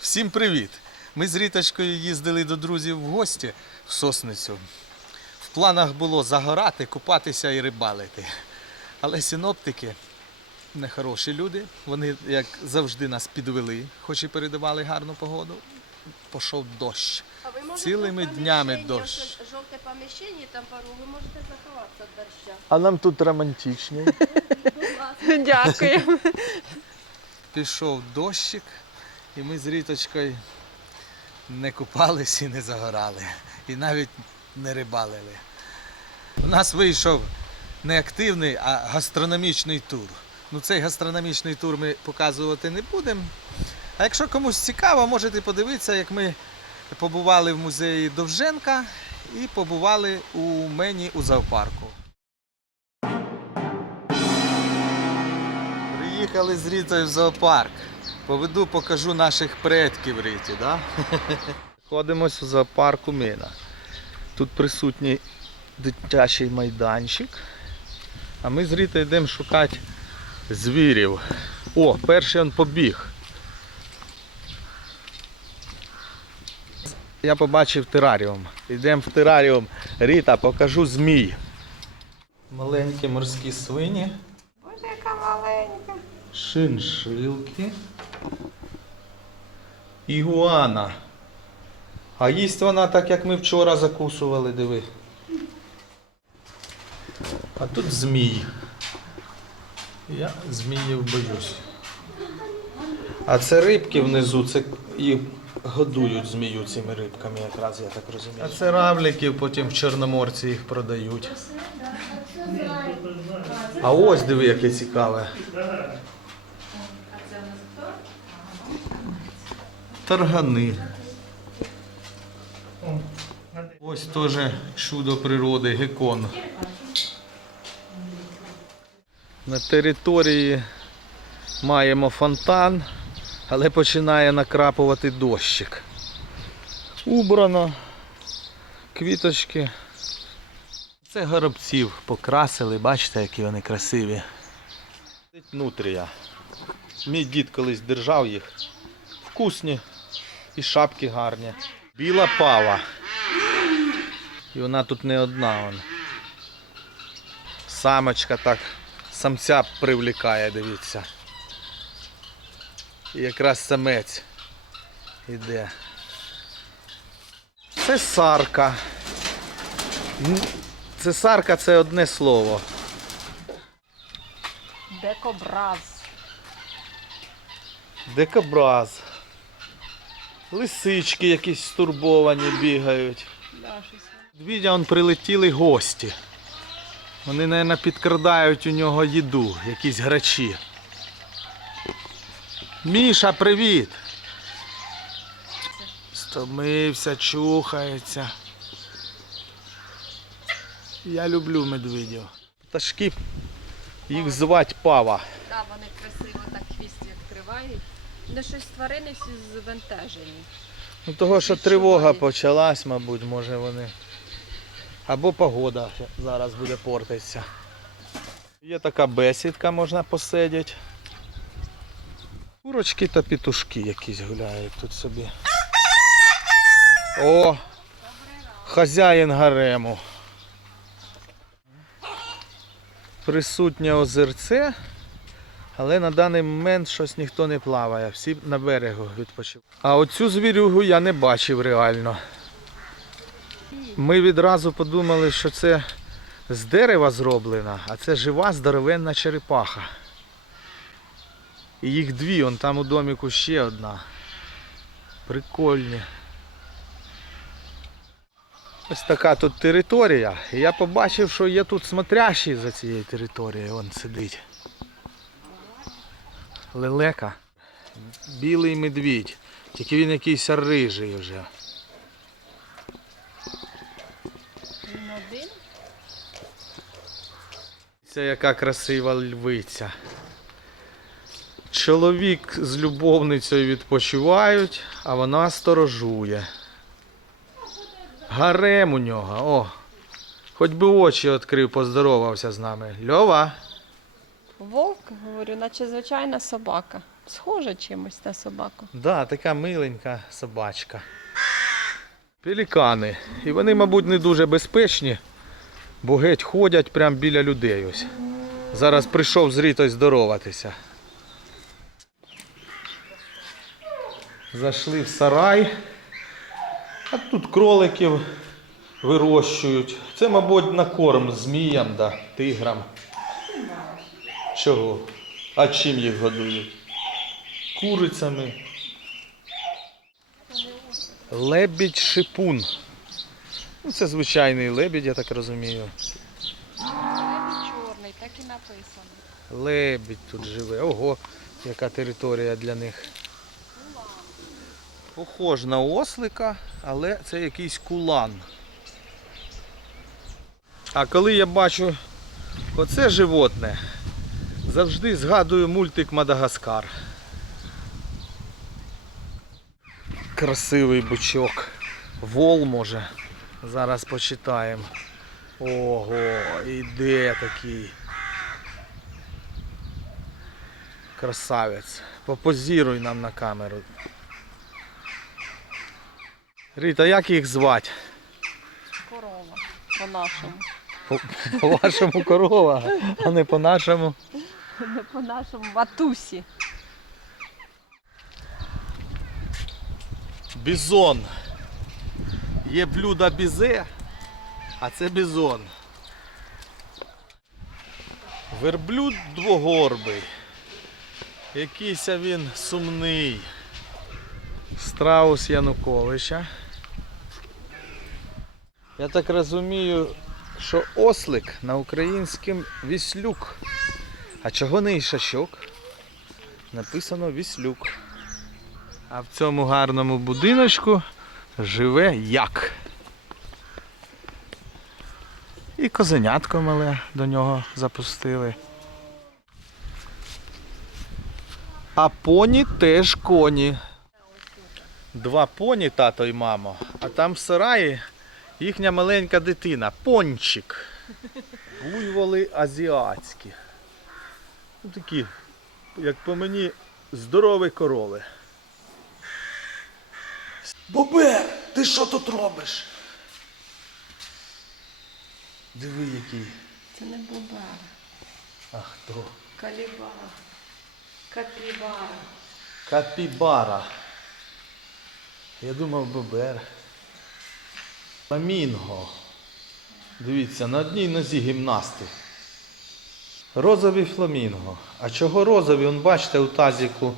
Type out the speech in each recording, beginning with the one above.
Всім привіт! Ми з Ріточкою їздили до друзів в гості в Сосницю. В планах було загорати, купатися і рибалити. Але синоптики нехороші люди. Вони, як завжди, нас підвели, хоч і передавали гарну погоду. Пішов дощ. А ви можете Цілими в днями поміщенні, дощ. Жовте поміщення, там пару, ви можете заховатися від. А нам тут романтичний. Дякую. Пішов дощик, і ми з Ріточкою не купались і не загорали. І навіть не рибалили. У нас вийшов не активний, а гастрономічний тур. Ну, цей гастрономічний тур ми показувати не будемо. А якщо комусь цікаво, можете подивитися, як ми побували в музеї Довженка і побували у Мені у зоопарку. Приїхали з Рітою в зоопарк. Поведу, покажу наших предків Риті, да? Ходимось у зоопарку Мина. Тут присутній дитячий майданчик. А ми з Рітою йдемо шукати звірів. О, перший он побіг. Я побачив тераріум. Йдемо в тераріум. Ріта, покажу змій. Маленькі морські свині. Шиншилки. Ігуана. А їсть вона так, як ми вчора закусували, диви. А тут змій. Я зміїв боюсь. А це рибки внизу, це і годують змію цими рибками, якраз я так розумію. А це равликів, потім в Чорноморці їх продають. А ось диви, яке цікаве. Таргани. Ось теж чудо природи, гекон. На території маємо фонтан, але починає накрапувати дощик. Убрано, квіточки. Це горобців покрасили, бачите, які вони красиві. Нутрія. Мій дід колись держав їх. Вкусні і шапки гарні. Біла пава. І вона тут не одна. Вон. Самочка так самця привлікає, дивіться. І якраз самець іде. Це сарка. Це сарка це одне слово. Декобраз. Декобраз. Лисички якісь стурбовані бігають. Відвідя он прилетіли гості. Вони, мабуть, підкрадають у нього їду, якісь грачі. Міша, привіт! Стомився, чухається. Я люблю медведів. Пташки, їх звать пава. Так, вони красиво так хвіст відкривають. Де щось тварини всі збентежені. Ну, того, що Відчувають. тривога почалась, мабуть, може вони. Або погода зараз буде портитися. Є така бесідка, можна посидіти. Курочки та петушки якісь гуляють тут собі. О! Хазяїн гарему. Присутнє озерце, але на даний момент щось ніхто не плаває, всі на берегу відпочивають. А оцю звірюгу я не бачив реально. Ми відразу подумали, що це з дерева зроблена, а це жива здоровенна черепаха. І їх дві, он там у доміку ще одна. Прикольні. Ось така тут територія. Я побачив, що є тут смотрящий за цією територією. Вон сидить. Лелека. Білий медвідь. Тільки він якийсь рижий вже. Він один. Це яка красива львиця. Чоловік з любовницею відпочивають, а вона сторожує. Гарем у нього, о. Хоч би очі відкрив, поздоровався з нами. Льова. Вовк, говорю, наче звичайна собака. Схожа чимось на собаку. Да, така миленька собачка. Пелікани. І вони, мабуть, не дуже безпечні, бо геть ходять прямо біля людей ось. Зараз прийшов з Рітою здороватися. Зайшли в сарай. А тут кроликів вирощують. Це, мабуть, на корм зміям, да, тиграм. Чого? А чим їх годують? Курицями. Лебідь шипун. Ну, це звичайний лебідь, я так розумію. Лебідь чорний, так і написано. Лебідь тут живе. Ого, яка територія для них. Похож на ослика, але це якийсь кулан. А коли я бачу оце животне, завжди згадую мультик Мадагаскар. Красивий бичок. Вол може. Зараз почитаємо. Ого, іде такий. Красавець. Попозіруй нам на камеру. Рита, як їх звати? Корова по-нашому. По-вашому корова, а не по-нашому. Не по-нашому ватусі. Бізон. Є блюдо бізе, а це бізон. Верблюд двогорбий. Якийсь він сумний. Страус Януковича. Я так розумію, що ослик на українському віслюк. А чого не ішачок? Написано віслюк. А в цьому гарному будиночку живе як. І козенятко мале до нього запустили. А поні теж коні. Два поні, тато і мамо, а там в сараї їхня маленька дитина, пончик. Буйволи азіатські. Ну, такі, як по мені, здорові корови. Бобер, ти що тут робиш? Диви який. Це не бубара, А хто? калібара, капібара. Капібара. Я думав бобер. Фламінго. Дивіться, на одній нозі гімнасти. Розові фламінго. А чого розові? Он бачите у тазіку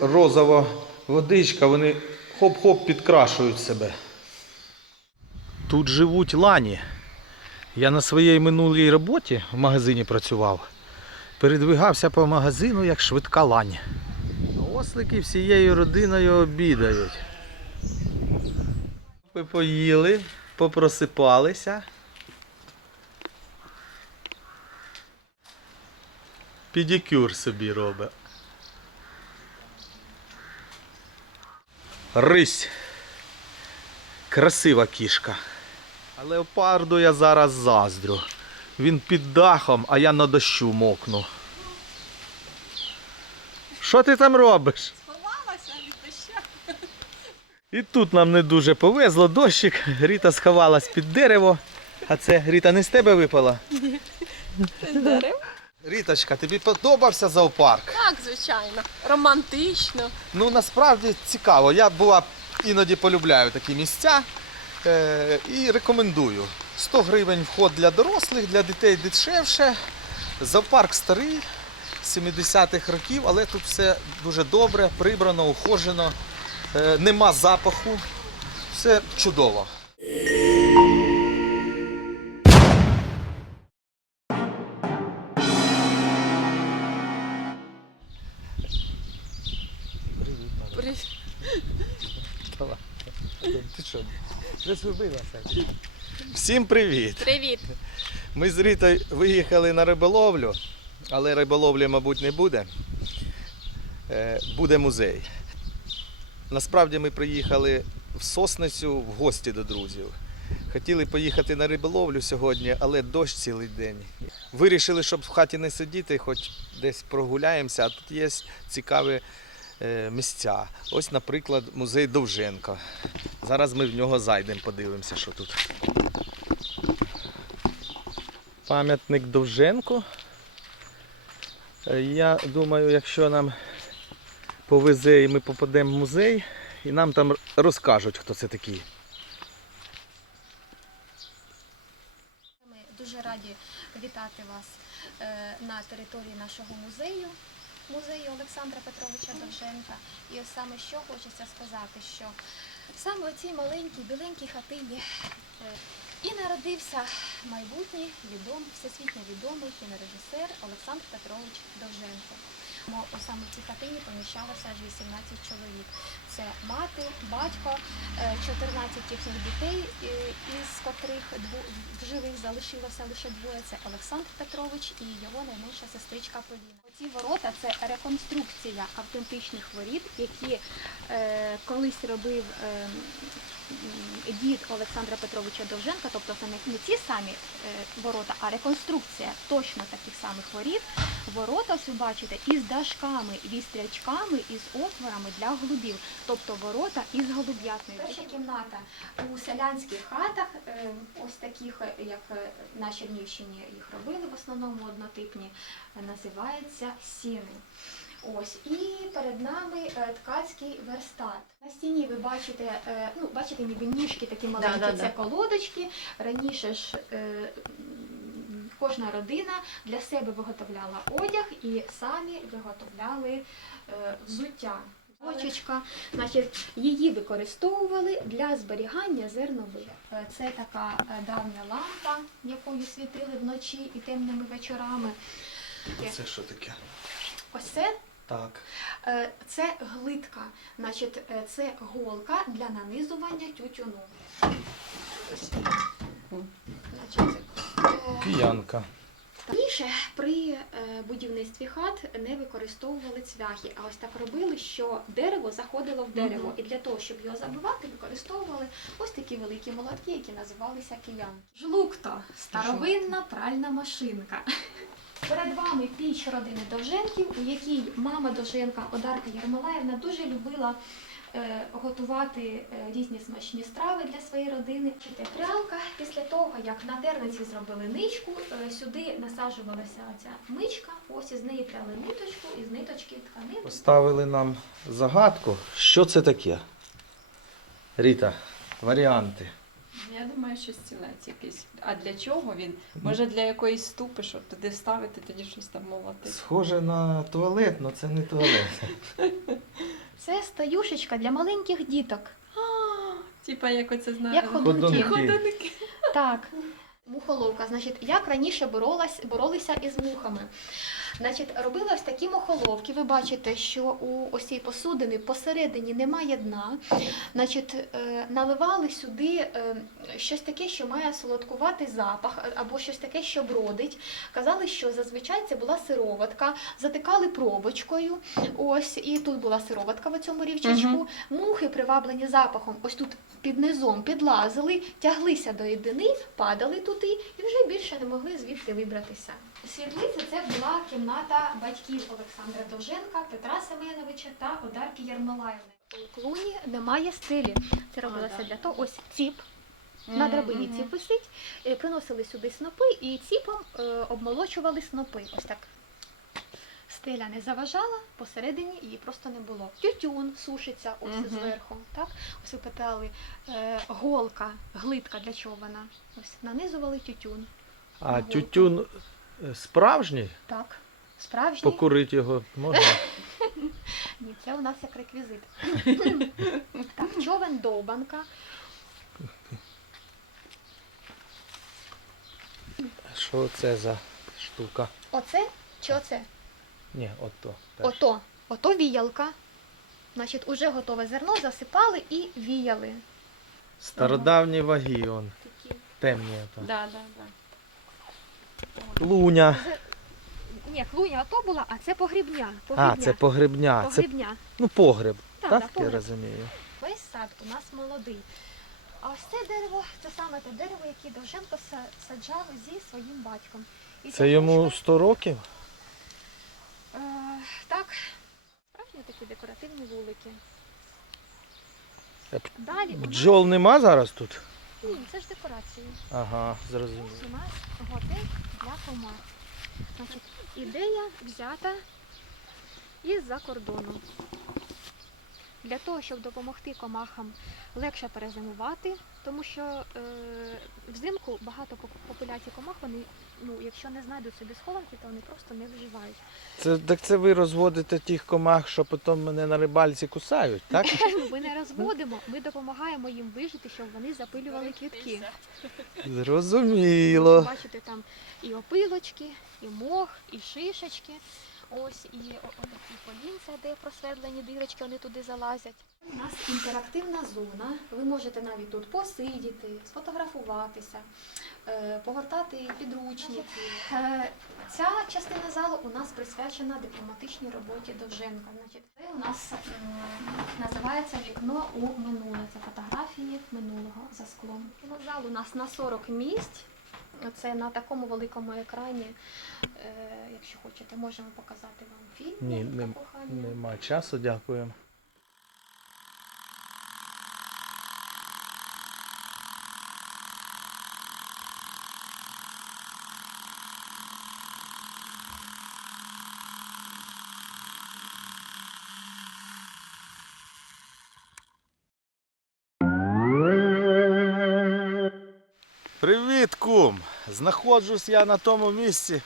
розова водичка, вони хоп-хоп підкрашують себе. Тут живуть лані. Я на своїй минулій роботі в магазині працював. Передвигався по магазину як швидка лань. Ослики всією родиною обідають. Ви поїли, попросипалися. Підікюр собі робить. Рись. Красива кішка. А леопарду я зараз заздрю. Він під дахом, а я на дощу мокну. Що ти там робиш? Сховалася від доща. І тут нам не дуже повезло, дощик. Ріта сховалась під дерево. А це Ріта не з тебе випала? Дерев? Ріточка, тобі подобався зоопарк? Так, звичайно. Романтично. Ну насправді цікаво. Я була іноді полюбляю такі місця е- і рекомендую. 100 гривень вход для дорослих, для дітей дешевше. Зоопарк старий, 70-х років, але тут все дуже добре, прибрано, ухожено, е- нема запаху. Все чудово. Ти що? Розгубилася. Всім привіт! Привіт. Ми з Рітою виїхали на риболовлю, але риболовлі, мабуть, не буде. Е, Буде музей. Насправді ми приїхали в Сосницю в гості до друзів. Хотіли поїхати на риболовлю сьогодні, але дощ цілий день. Вирішили, щоб в хаті не сидіти, хоч десь прогуляємося, а тут є цікаві місця. Ось, наприклад, музей Довженка. Зараз ми в нього зайдемо, подивимося, що тут. Пам'ятник Довженку. Е, Я думаю, якщо нам повезе і ми попадемо в музей, і нам там розкажуть, хто це такий. Ми дуже раді вітати вас е, на території нашого музею, музею Олександра Петровича Довженка. І ось саме що хочеться сказати, що саме у цій маленькій біленькій хатині е, і народився майбутній відомий, всесвітньо відомий кінорежисер Олександр Петрович Довженко. Мо- Саме цій хатині поміщалося аж 18 чоловік. Це мати, батько, е, 14 їхніх дітей, е, із котрих в живих залишилося лише двоє. Це Олександр Петрович і його найменша сестричка Поліна. Ці ворота це реконструкція автентичних воріт, які е, колись робив е, м, дід Олександра Петровича Довженка, тобто це не, ці самі е, ворота, а реконструкція точно таких самих воріт. Ворота, ви бачите, із дашками, вістрячками, із отворами для голубів, тобто ворота із голуб'ятною. Перша кімната у селянських хатах, е, ось таких, як на Чернівщині їх робили, в основному однотипні, називається сіни. Ось і перед нами е, ткацький верстат. На стіні ви бачите, е, ну бачите, ніби ніжки такі маленькі, да, це да. колодочки. Раніше ж е, кожна родина для себе виготовляла одяг і самі виготовляли е, взуття. Очечка, значить, її використовували для зберігання зернових. Це така давня лампа, якою світили вночі і темними вечорами. Це що таке? Ось це Так. Е, Це глитка, значить, е, це голка для нанизування тютюну. Значить, е, Киянка. Раніше при будівництві хат не використовували цвяхи, а ось так робили, що дерево заходило в дерево. І для того, щоб його забивати, використовували ось такі великі молотки, які називалися киян. Жлукто старовинна пральна машинка. Перед вами піч родини Довженків, у якій мама Довженка Одарка Ярмолаївна дуже любила е, готувати е, різні смачні страви для своєї родини. Прялка. Після того, як на терниці зробили ничку, е, сюди насаджувалася ця мичка, ось із неї пряли ниточку, із ниточки тканину. Поставили нам загадку. Що це таке? Ріта, варіанти. Я думаю, що стілець якийсь. А для чого він? Може для якоїсь ступи, щоб туди ставити, тоді щось там молоти. Схоже на туалет, але це не туалет. Це стаюшечка для маленьких діток. Типа як оце знаю. Як ходунки. Ходунки. Так. Мухоловка, значить, як раніше боролась, боролися із мухами. Значить, робили ось такі мухоловки. Ви бачите, що у ось цій посудини посередині немає дна. Значить, е, наливали сюди е, щось таке, що має солодкуватий запах, або щось таке, що бродить. Казали, що зазвичай це була сироватка, затикали пробочкою. Ось, і тут була сироватка в цьому рівчачку. Мухи, приваблені запахом, ось тут під низом підлазили, тяглися до єдини, падали туди і вже більше не могли звідти вибратися. Світлиця це була кімната батьків Олександра Довженка, Петра Семеновича та Одарки Ярмолаївни. У клуні немає стилі. Це робилося да. для того. Ось ціп. На драбині ціп висить, Е, приносили сюди снопи і ціпом е, обмолочували снопи. Ось так. Стеля не заважала, посередині її просто не було. Тютюн сушиться ось Мгм. зверху. Так? Ось ви питали, е, голка, глитка для чого вона? Ось нанизували тютюн. А тютюн е, справжній? Так. Справжній. Покурити його можна? Ні, це у нас як реквізит. так, човен довбанка. Що це за штука? Оце чи оце? Ні, ото. перше. Ото. Ото віялка. Значить, уже готове зерно засипали і віяли. Стародавні ваги, он, Такі. темні. ото. Да, да, да. Луня. Ні, клуня ото була, а це погрібня. А, погрібня. це погребня. Це погрібня. ну, погреб. Так, Так, да, я погреб. розумію. Весь сад у нас молодий. А ось це дерево це саме те дерево, яке Довженко са- саджав зі своїм батьком. І Це ця йому грушка, 100 років? Е, так, справжні такі декоративні вулики. Е, Далі у нас... Бджол нема зараз тут? Ні, це ж декорації. Ага, зрозуміло. Ось у нас для комар. Значить, ідея взята із-за кордону. Для того, щоб допомогти комахам легше перезимувати, тому що е, взимку багато поп- популяцій комах, вони, ну, якщо не знайдуть собі схованки, то вони просто не виживають. Це, так це ви розводите тих комах, що потім мене на рибальці кусають, так? Ми не розводимо, ми допомагаємо їм вижити, щоб вони запилювали квітки. Зрозуміло. Бачите, там і опилочки, і мох, і шишечки. Ось і, о- о- і полінця, де просверлені дирочки, вони туди залазять. У нас інтерактивна зона. Ви можете навіть тут посидіти, сфотографуватися, е, погортати підручники. Е, Ця частина залу у нас присвячена дипломатичній роботі Довженка. Це у нас називається вікно у минуле. Це фотографії минулого за склом. Зал у нас на 40 місць. Це на такому великому екрані. Е, якщо хочете, можемо показати вам фільм. Ні, «Ягідка. Нема часу, дякую. Привіт, кум! Знаходжусь я на тому місці,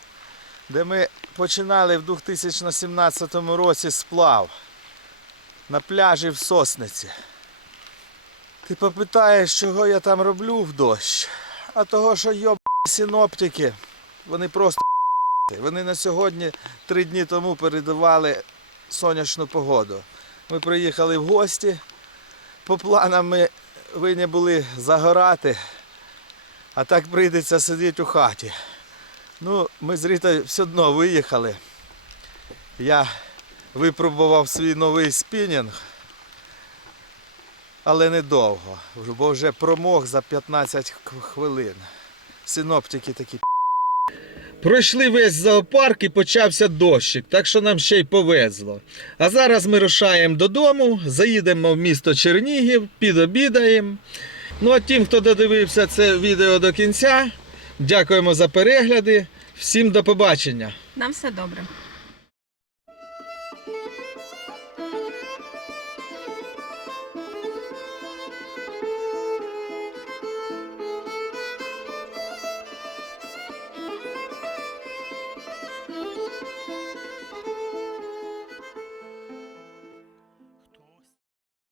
де ми починали в 2017 році сплав на пляжі в Сосниці. Ти попитаєш, чого я там роблю в дощ, а того, що йоб синоптики, вони просто вони на сьогодні три дні тому передавали сонячну погоду. Ми приїхали в гості. По планам ми винні були загорати, а так прийдеться сидіти у хаті. Ну, ми з Рітою все одно виїхали. Я випробував свій новий спінінг, але недовго, бо вже промок за 15 хвилин. Синоптики такі. Пройшли весь зоопарк і почався дощик, так що нам ще й повезло. А зараз ми рушаємо додому, заїдемо в місто Чернігів, підобідаємо. Ну а тим, хто додивився це відео до кінця, дякуємо за перегляди. Всім до побачення! Нам все добре.